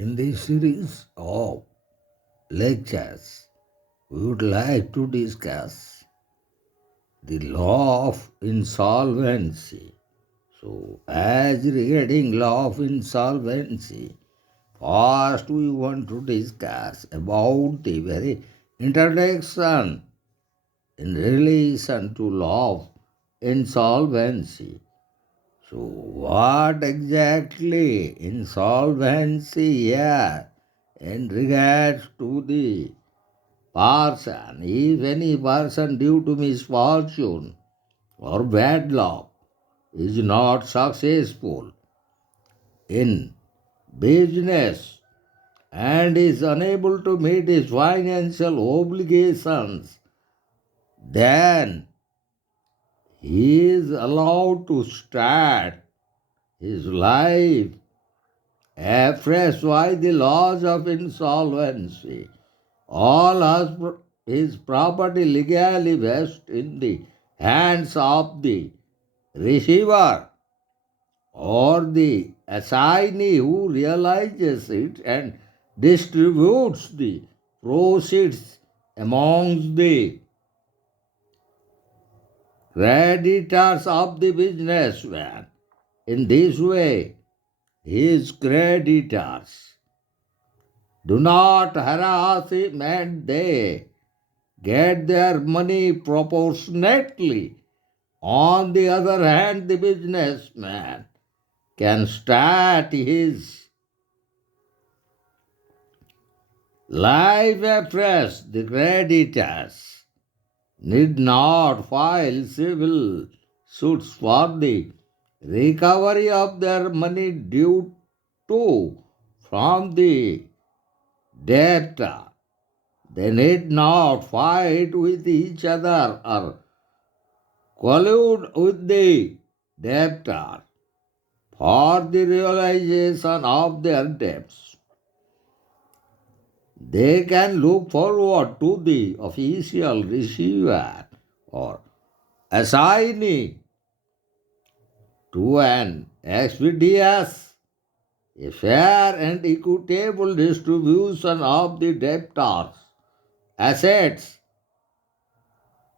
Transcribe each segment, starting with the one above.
In this series of lectures, we would like to discuss the law of insolvency. So, as regarding law of insolvency, first we want to discuss about the very introduction in relation to law of insolvency. So, what exactly insolvency here in regards to the person? If any person due to misfortune or bad luck is not successful in business and is unable to meet his financial obligations, then he is allowed to start his life afresh by the laws of insolvency. All his property legally vests in the hands of the receiver or the assignee who realizes it and distributes the proceeds amongst the creditors of the businessman. In this way, his creditors do not harass him and they get their money proportionately. On the other hand, the businessman can start his life afresh. The creditors need not file civil suits for the recovery of their money due to from the debtor. They need not fight with each other or collude with the debtor for the realization of their debts. They can look forward to the official receiver or assignee to an expeditious, a fair and equitable distribution of the debtor's assets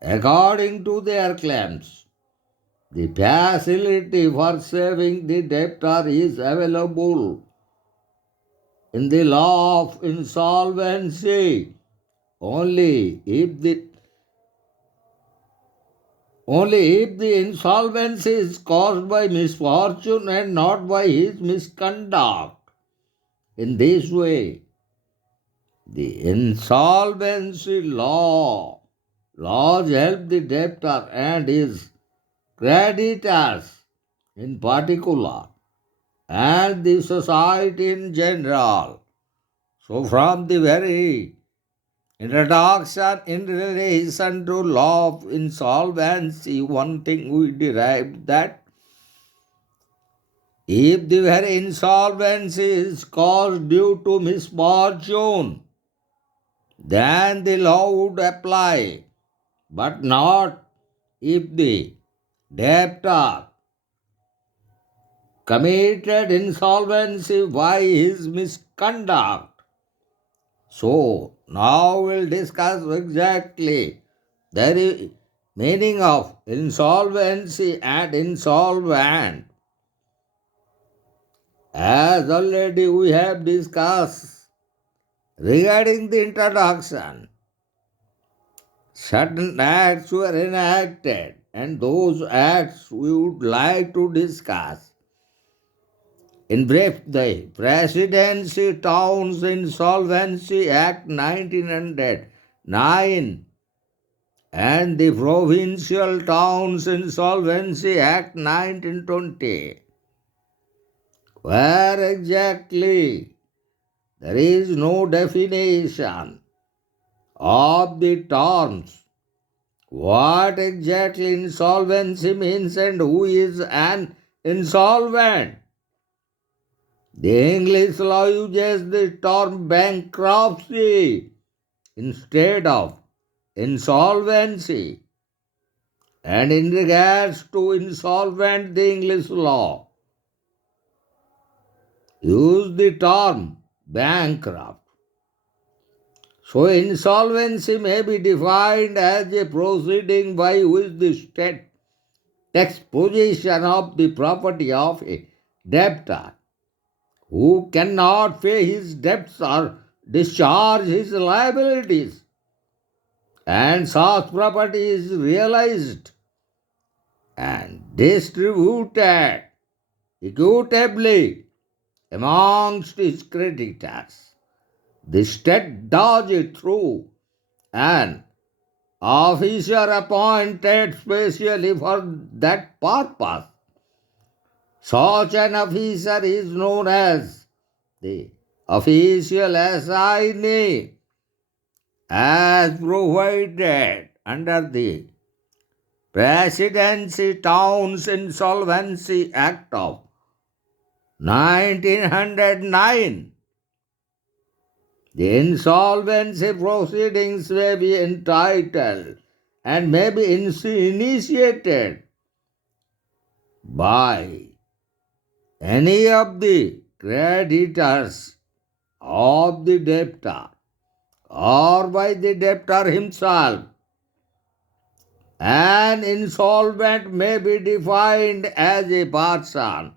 according to their claims. The facility for saving the debtor is available in the law of insolvency only if the insolvency is caused by misfortune and not by his misconduct. In this way, the insolvency laws help the debtor and his creditors in particular and the society in general. So from the very introduction in relation to law of insolvency, one thing we derived that if the very insolvency is caused due to misfortune, then the law would apply, but not if the debtor committed insolvency by his misconduct. So, now we'll discuss exactly the meaning of insolvency and insolvent. As already we have discussed regarding the introduction, certain acts were enacted, and those acts we would like to discuss. In brief, the Presidency Towns Insolvency Act 1909 and the Provincial Towns Insolvency Act 1920. Where exactly there is no definition of the terms, what exactly insolvency means and who is an insolvent. The English law uses the term bankruptcy instead of insolvency, and in regards to insolvent, the English law use the term bankrupt. So, insolvency may be defined as a proceeding by which the state takes possession of the property of a debtor who cannot pay his debts or discharge his liabilities, and such property is realized and distributed equitably amongst his creditors. The state does it through an officer appointed specially for that purpose. Such an officer is known as the official assignee, as provided under the Presidency Towns Insolvency Act of 1909. The insolvency proceedings may be entitled and may be initiated by any of the creditors of the debtor or by the debtor himself. An insolvent may be defined as a person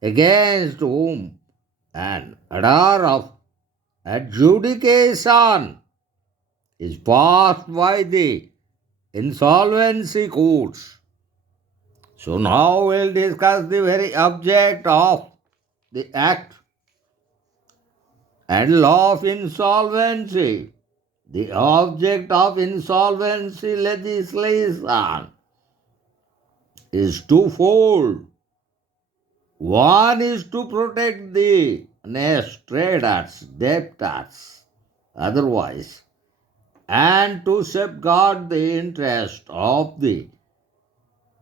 against whom an order of adjudication is passed by the insolvency courts. So now we'll discuss the very object of the act and law of insolvency. The object of insolvency legislation is twofold. One is to protect the honest traders, debtors, otherwise, and to safeguard the interest of the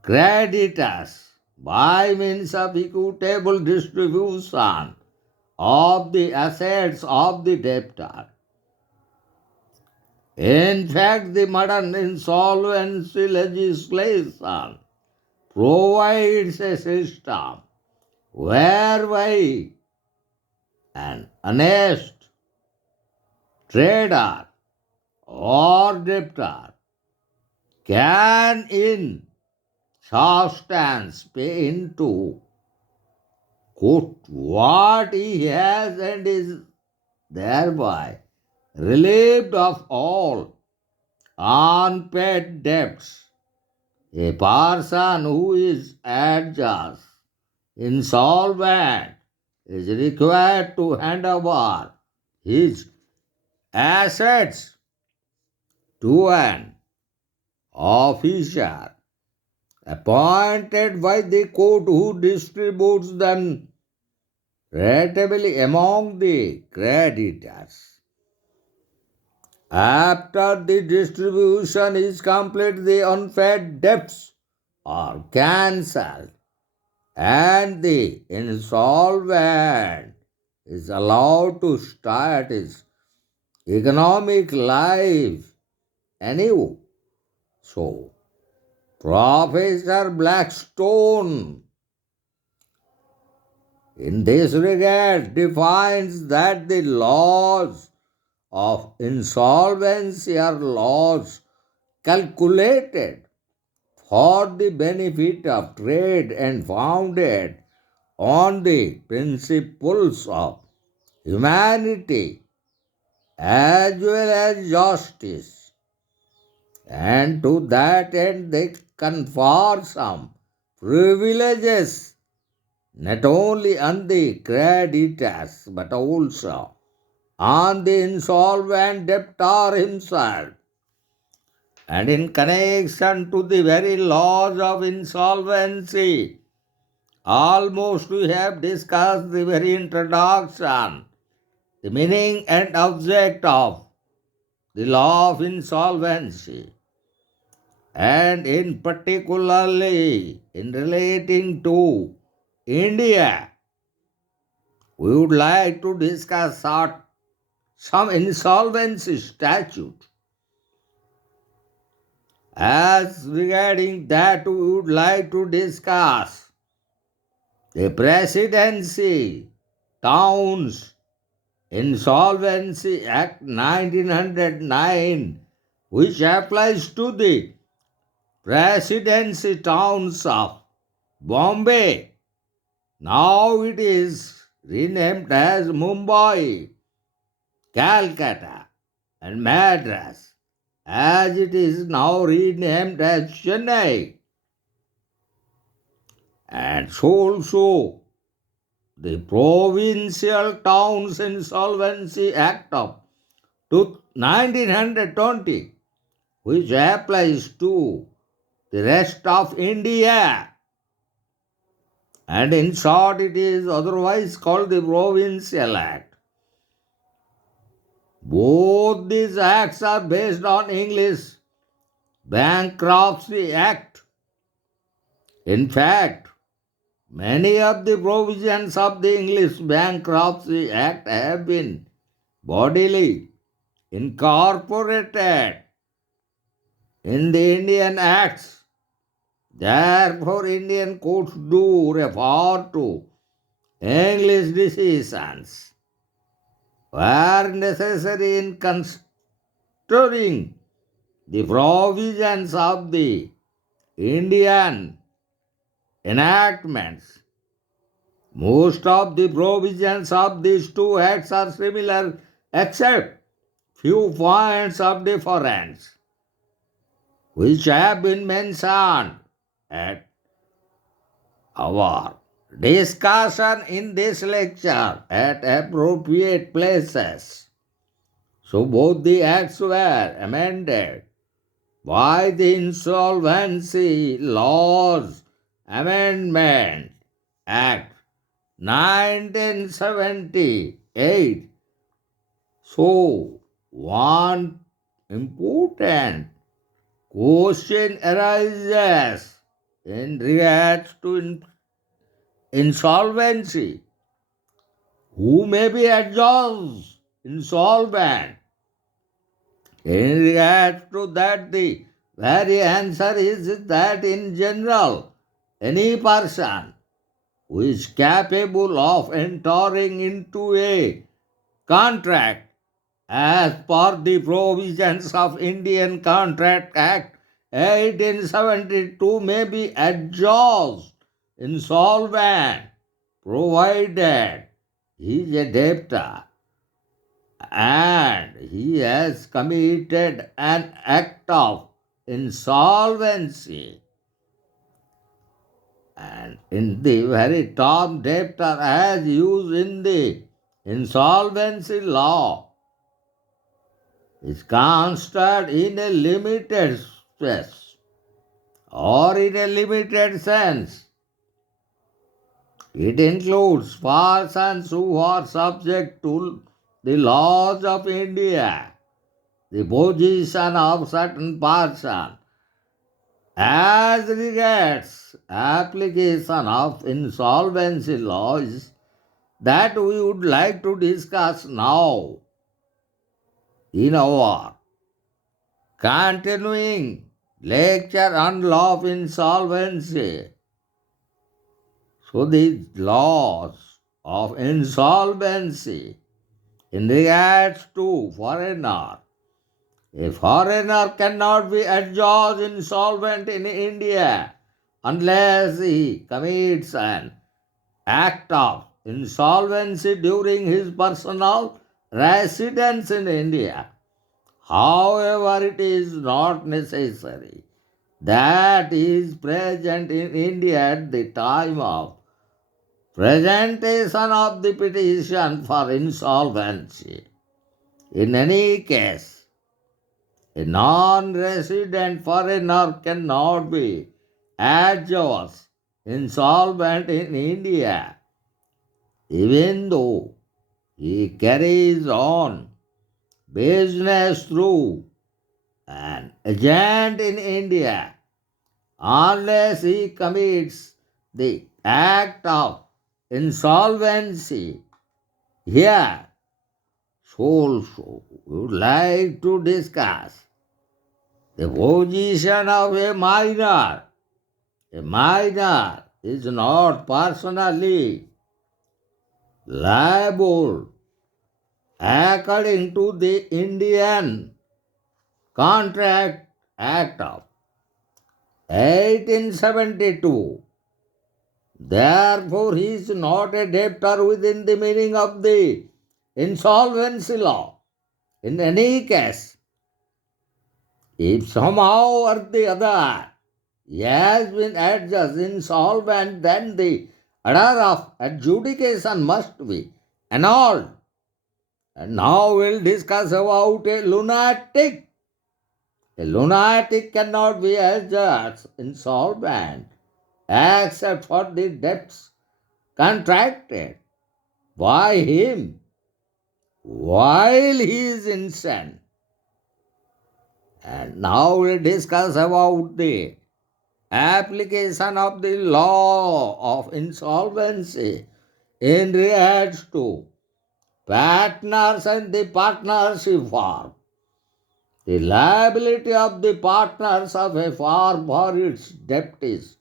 creditors by means of equitable distribution of the assets of the debtor. In fact, the modern insolvency legislation provides a system whereby an honest trader or debtor can in substance pay into court what he has and is thereby relieved of all unpaid debts. A person who is adjust insolvent is required to hand over his assets to an officer appointed by the court who distributes them ratably among the creditors. After the distribution is complete, the unpaid debts are cancelled and the insolvent is allowed to start his economic life anew. So, Professor Blackstone in this regard defines that the laws of insolvency are laws calculated for the benefit of trade and founded on the principles of humanity as well as justice, and to that end they confer some privileges not only on the creditors but also on the insolvent debtor himself. And in connection to the very laws of insolvency, almost we have discussed the very introduction, the meaning and object of the law of insolvency, and in particularly in relating to India, we would like to discuss some insolvency statute. As regarding that, we would like to discuss the Presidency Towns Insolvency Act 1909, which applies to the presidency towns of Bombay. Now it is renamed as Mumbai, Calcutta, and Madras, as it is now renamed as Chennai. And so also the Provincial Towns Insolvency Act of 1920, which applies to the rest of India. And in short, it is otherwise called the Provincial Act. Both these acts are based on English Bankruptcy Act. In fact, many of the provisions of the English Bankruptcy Act have been bodily incorporated in the Indian Acts. Therefore, Indian courts do refer to English decisions where necessary in construing the provisions of the Indian enactments. Most of the provisions of these two acts are similar except few points of difference which have been mentioned at our discussion in this lecture at appropriate places. So both the acts were amended by the Insolvency Laws Amendment Act 1978. So one important question arises in regards to insolvency. Who may be adjudged insolvent? In regards to that, the very answer is that in general, any person who is capable of entering into a contract as per the provisions of Indian Contract Act 1872 may be adjudged insolvent provided he is a debtor and he has committed an act of insolvency. And in the very term debtor as used in the insolvency law is considered in a limited space or in a limited sense. It includes persons who are subject to the laws of India, the position of certain person as regards application of insolvency laws that we would like to discuss now in our continuing lecture on law of insolvency. So the laws of insolvency in regards to foreigner. A foreigner cannot be adjudged insolvent in India unless he commits an act of insolvency during his personal residence in India. However, it is not necessary that he is present in India at the time of presentation of the petition for insolvency. In any case, a non-resident foreigner cannot be adjudged insolvent in India, even though he carries on business through an agent in India, unless he commits the act of insolvency. Here, so also we would like to discuss the position of a minor. A minor is not personally liable according to the Indian Contract Act of 1872. Therefore, he is not a debtor within the meaning of the insolvency law. In any case, if somehow or the other he has been adjudged insolvent, then the order of adjudication must be annulled. And now we'll discuss about a lunatic. A lunatic cannot be adjudged insolvent except for the debts contracted by him while he is insane. And now we'll discuss about the application of the law of insolvency in regards to partners and the partnership firm. The liability of the partners of a firm for its debt is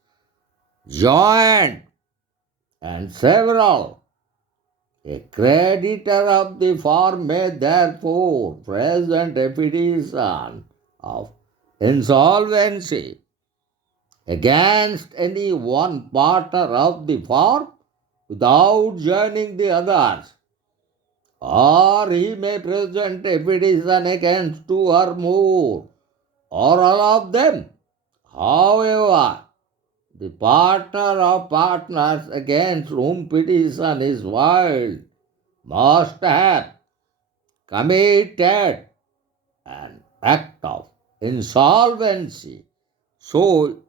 joint and several. A creditor of the firm may therefore present a petition of insolvency against any one partner of the firm without joining the others, or he may present a petition against two or more or all of them. However, the partner of partners against whom petition is filed must have committed an act of insolvency. So,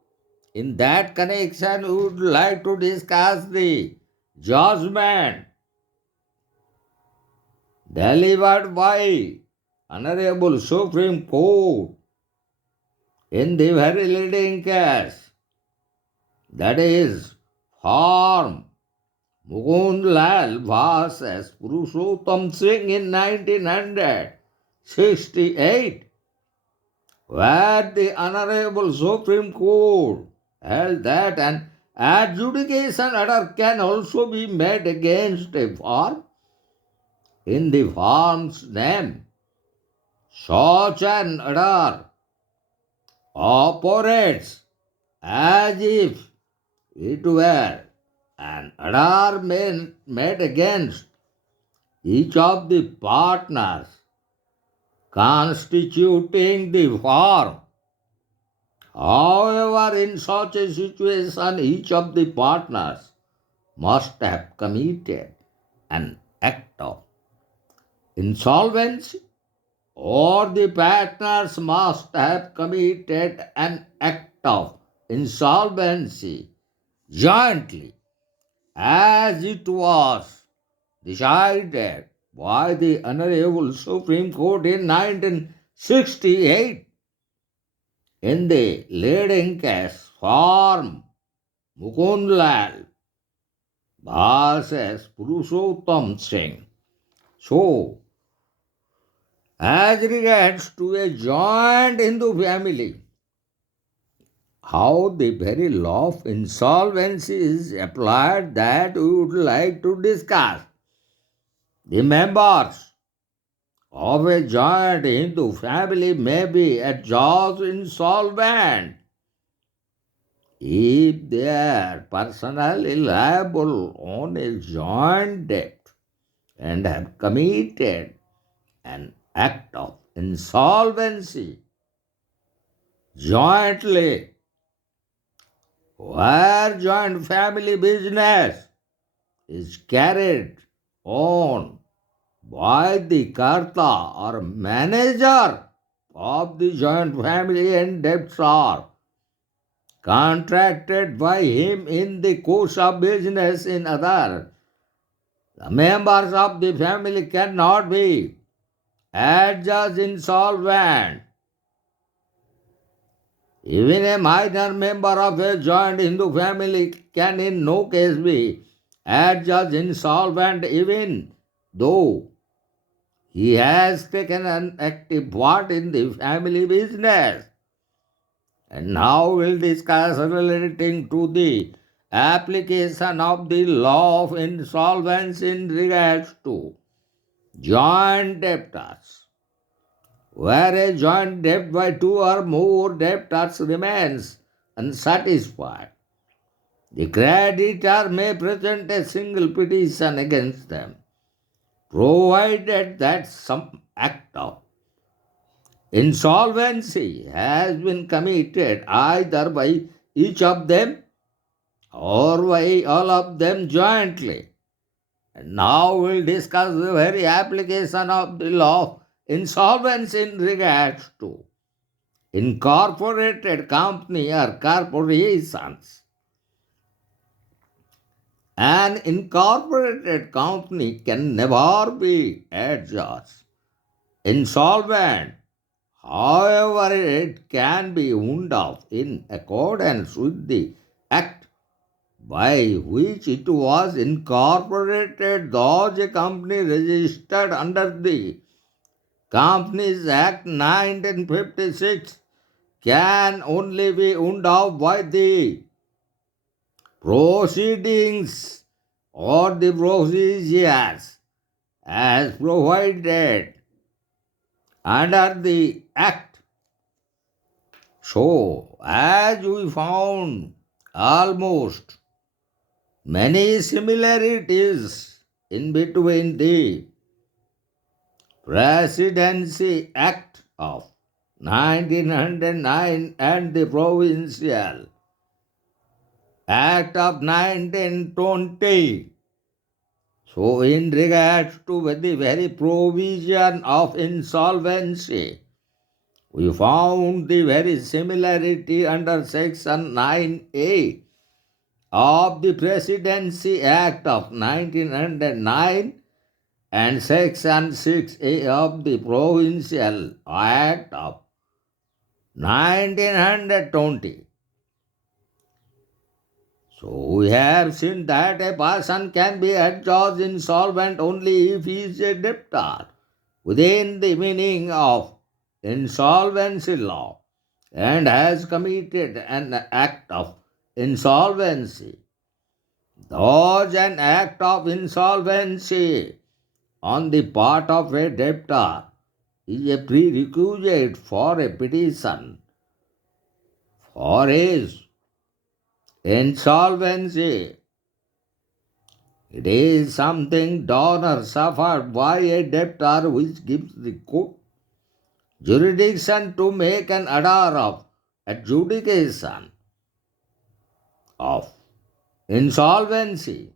in that connection, we would like to discuss the judgment delivered by Honorable Supreme Court in the very leading case, that is, Farm Mukundlal versus Purushottam Singh in 1968, where the Honorable Supreme Court held that an adjudication order can also be made against a firm in the firm's name. Such an order operates as if it were an order made against each of the partners constituting the firm. However, in such a situation, each of the partners must have committed an act of insolvency, or the partners must have committed an act of insolvency jointly, as it was decided by the Honorable Supreme Court in 1968 in the leading case Farm Mukundlal versus Purushottam Singh. So, as regards to a joint Hindu family, how the very law of insolvency is applied, that we would like to discuss. The members of a joint Hindu family may be adjudged insolvent if they are personally liable on a joint debt and have committed an act of insolvency jointly, where joint family business is carried on by the karta or manager of the joint family and debts are contracted by him in the course of business in other. The members of the family cannot be adjudged insolvent. Even a minor member of a joint Hindu family can in no case be adjudged insolvent, even though he has taken an active part in the family business. And now we'll discuss relating to the application of the law of insolvency in regards to joint debtors, where a joint debt by two or more debtors remains unsatisfied. The creditor may present a single petition against them, provided that some act of insolvency has been committed either by each of them or by all of them jointly. And now we'll discuss the very application of the law of insolvency in regards to incorporated company or corporations. An incorporated company can never be adjudged insolvent. However, it can be wound off in accordance with the act by which it was incorporated, thus a company registered under the Companies Act 1956 can only be wound off by the proceedings or the procedures as provided under the Act. So, as we found almost many similarities in between the Presidency Act of 1909 and the Provincial Act of 1920. So, in regards to the very provision of insolvency, we found the very similarity under Section 9A of the Presidency Act of 1909 and Section 6A of the Provincial Act of 1920. So we have seen that a person can be adjudged insolvent only if he is a debtor within the meaning of insolvency law and has committed an act of insolvency. Thus, an act of insolvency on the part of a debtor is a prerequisite for a petition for his insolvency. It is something done or suffered by a debtor which gives the court jurisdiction to make an order of adjudication of insolvency.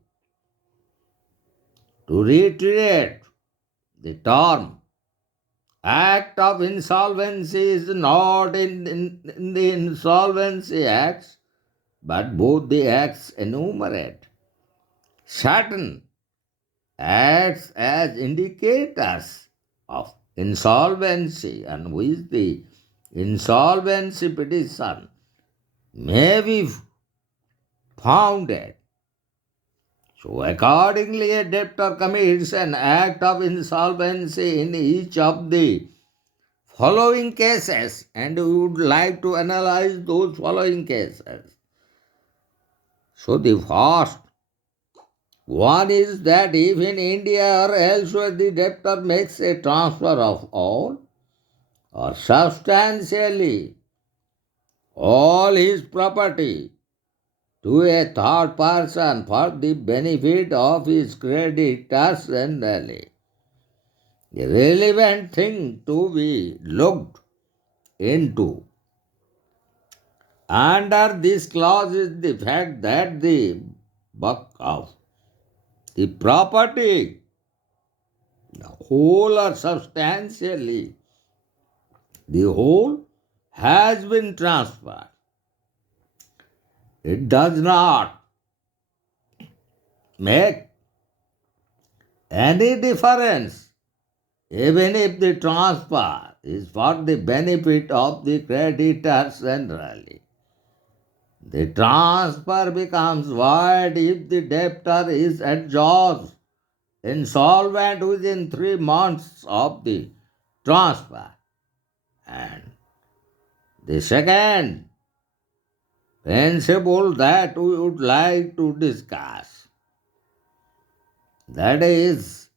To reiterate, the term Act of Insolvency is not in the Insolvency Acts, but both the Acts enumerate certain acts as indicators of insolvency and which the insolvency petition may be founded. So, accordingly, a debtor commits an act of insolvency in each of the following cases, and we would like to analyze those following cases. So, the first one is that if in India or elsewhere the debtor makes a transfer of all or substantially all his property to a third person for the benefit of his creditors generally. The relevant thing to be looked into under this clause is the fact that the bulk of the property, the whole or substantially, the whole has been transferred. It does not make any difference even if the transfer is for the benefit of the creditors generally. The transfer becomes void if the debtor is adjudged insolvent within 3 months of the transfer. And the second principle that we would like to discuss, that is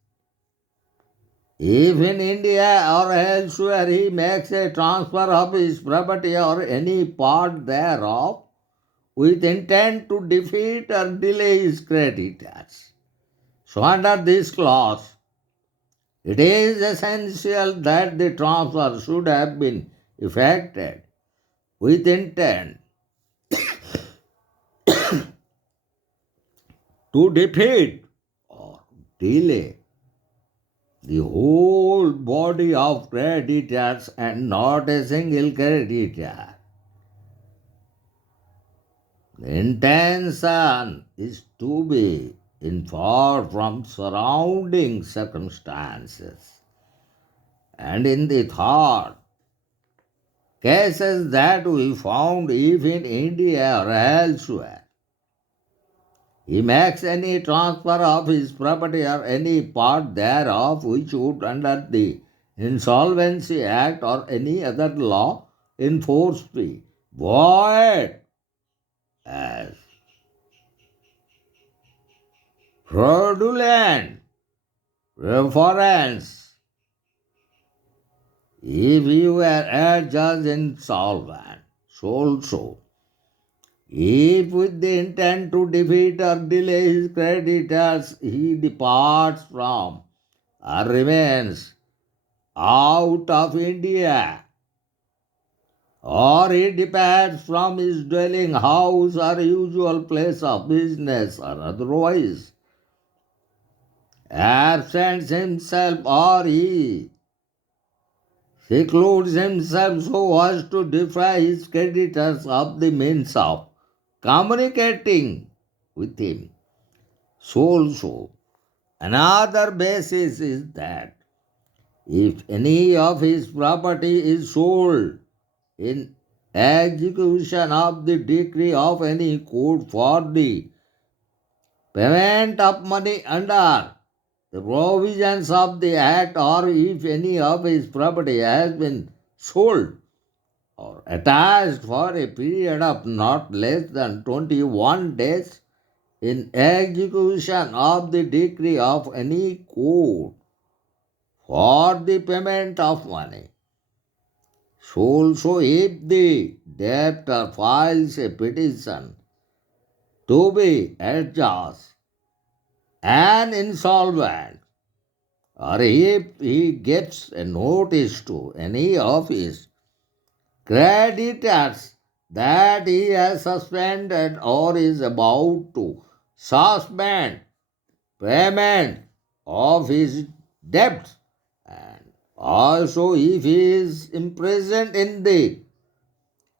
If in India or elsewhere he makes a transfer of his property or any part thereof with intent to defeat or delay his creditors. So under this clause, it is essential that the transfer should have been effected with intent to defeat or delay the whole body of creditors and not a single creditor. The intention is to be inferred from surrounding circumstances. And in the third, cases that we found if in India or elsewhere, he makes any transfer of his property or any part thereof which would under the Insolvency Act or any other law enforce be void as fraudulent reference if you were adjudged insolvent. So also, if with the intent to defeat or delay his creditors he departs from or remains out of India, or he departs from his dwelling house or usual place of business or otherwise, absents himself or he secludes himself so as to defy his creditors of the means of communicating with him. So also, another basis is that if any of his property is sold in execution of the decree of any court for the payment of money under the provisions of the Act, or if any of his property has been sold or attached for a period of not less than 21 days in execution of the decree of any court for the payment of money. So also if the debtor files a petition to be adjudged an insolvent, or if he gives a notice to any of his creditors that he has suspended or is about to suspend payment of his debts, and also if he is imprisoned in the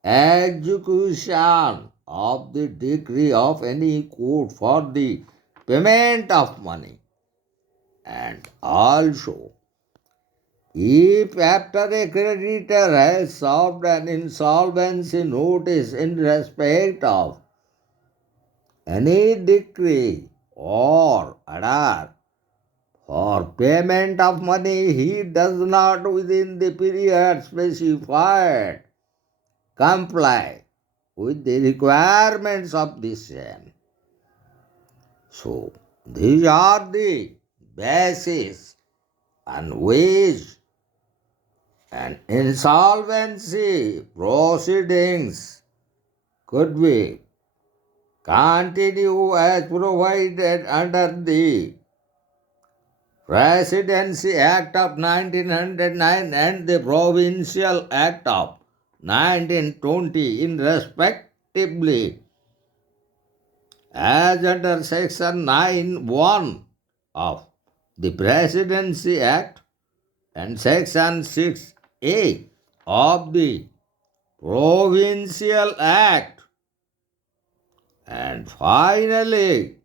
execution of the decree of any court for the payment of money, and also if after a creditor has served an insolvency notice in respect of any decree or order for payment of money, he does not within the period specified comply with the requirements of the same. So, these are the basis on which an insolvency proceedings could be continued as provided under the Presidency Act of 1909 and the Provincial Act of 1920 in respectively as under Section 9(1) of the Presidency Act and Section 6(a) of the Provincial Act. And finally,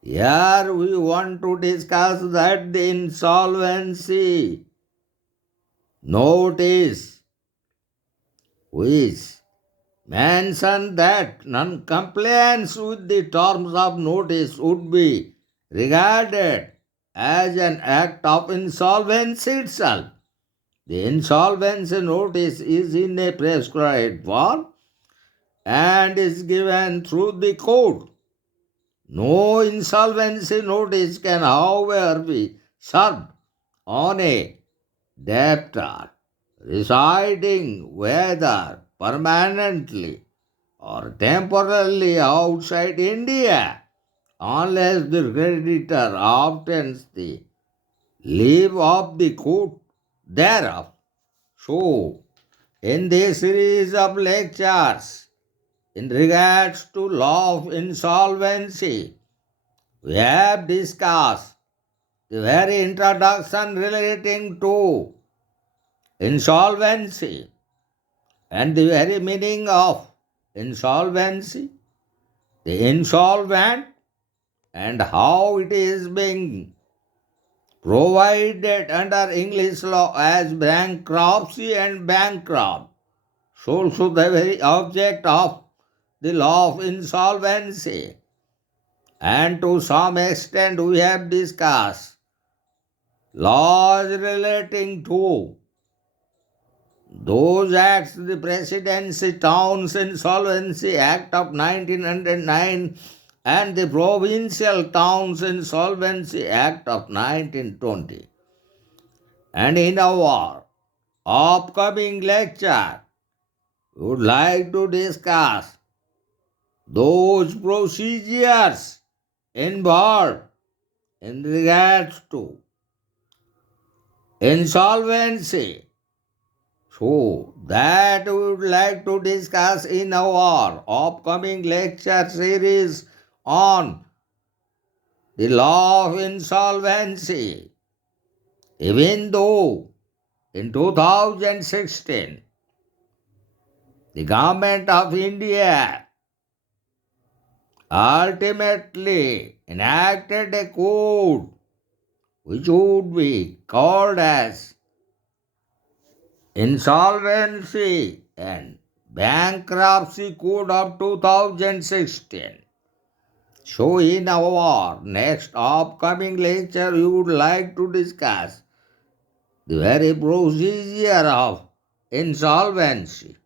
here we want to discuss that the insolvency notice which mention that non-compliance with the terms of notice would be regarded as an act of insolvency itself. The insolvency notice is in a prescribed form and is given through the court. No insolvency notice can, however, be served on a debtor residing whether permanently or temporarily outside India, unless the creditor obtains the leave of the court thereof. So, in this series of lectures, in regards to law of insolvency, we have discussed the very introduction relating to insolvency and the very meaning of insolvency, the insolvent, and how it is being provided under English law as bankruptcy and bankrupt. So the very object of the law of insolvency. And to some extent we have discussed laws relating to those acts, the Presidency Towns Insolvency Act of 1909 and the Provincial Towns Insolvency Act of 1920. And in our upcoming lecture, we would like to discuss those procedures involved in regards to insolvency. So, that we would like to discuss in our upcoming lecture series on the law of insolvency. Even though in 2016, the government of India ultimately enacted a code which would be called as Insolvency and Bankruptcy Code of 2016. So, in our next upcoming lecture, we would like to discuss the very procedure of insolvency.